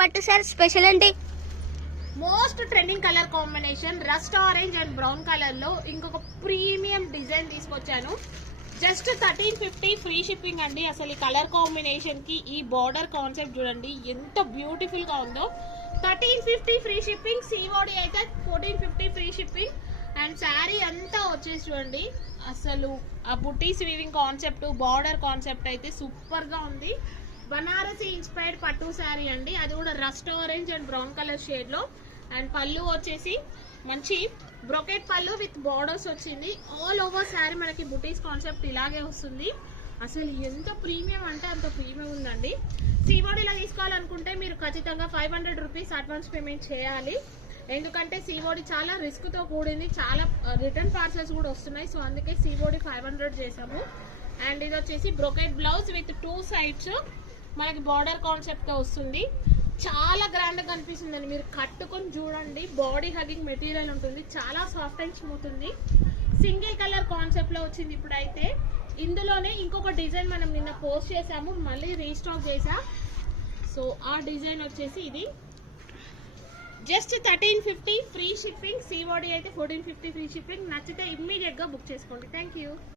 పట్టు sir special ఏంటి? Most trending colour combination rust orange and brown colour లో ఇంకొక ప్రీమియం డిజైన్ తీసుకొచ్చాను. జస్ట్ 1350 ఫ్రీ షిప్పింగ్ అండి. అసలు ఈ కలర్ కాంబినేషన్ కి ఈ బార్డర్ కాన్సెప్ట్ చూడండి ఎంత బ్యూటిఫుల్ గా ఉందో. 1350 ఫ్రీ షిప్పింగ్, సిఓడి అయితే 1450 ఫ్రీ షిప్పింగ్. అండ్ శారీ అంతా వచ్చేసి చూడండి అసలు ఆ బుటీస్ వీవింగ్ కాన్సెప్ట్, బార్డర్ కాన్సెప్ట్ అయితే సూపర్ గా ఉంది. బనారసి ఇన్స్పైర్డ్ పట్టు శారీ అండి, అది కూడా rust orange and brown colour shade లో. అండ్ పళ్ళు వచ్చేసి మంచి బ్రొకెట్ పళ్ళు విత్ బార్డర్స్ వచ్చింది. ఆల్ ఓవర్ శారీ మనకి బుటీస్ కాన్సెప్ట్ ఇలాగే వస్తుంది. అసలు ఎంత ప్రీమియం అంటే అంత ప్రీమియం ఉందండి. సిఓడిలో తీసుకోవాలనుకుంటే మీరు ఖచ్చితంగా 500 రూపీస్ అడ్వాన్స్ పేమెంట్ చేయాలి. ఎందుకంటే సిఓడి చాలా రిస్క్ తో కూడింది, చాలా రిటర్న్ పార్సల్స్ కూడా వస్తున్నాయి. సో అందుకే సిఓడి 500 చేసాము. అండ్ ఇది వచ్చేసి బ్రొకెట్ బ్లౌజ్ విత్ 2 సైడ్స్ మనకి బార్డర్ కాన్సెప్ట్ తో వస్తుంది. చాలా గ్రాండ్ గా కనిపిస్తుందండి, మీరు కట్టుకొని చూడండి. బాడీ హగింగ్ మెటీరియల్ ఉంటుంది, చాలా సాఫ్ట్ అండ్ స్మూత్ ఉంది. సింగిల్ కలర్ కాన్సెప్ట్ లో వచ్చింది. ఇప్పుడైతే ఇందులోనే ఇంకొక డిజైన్ మనం నిన్న పోస్ట్ చేసాము, మళ్ళీ రీస్టాక్ చేసా. సో ఆ డిజైన్ వచ్చేసి ఇది జస్ట్ 1350 ఫ్రీ షిప్పింగ్, సిఓడి అయితే 1450 ఫ్రీ షిప్పింగ్. నచ్చితే ఇమ్మీడియట్ గా బుక్ చేసుకోండి. Thank you.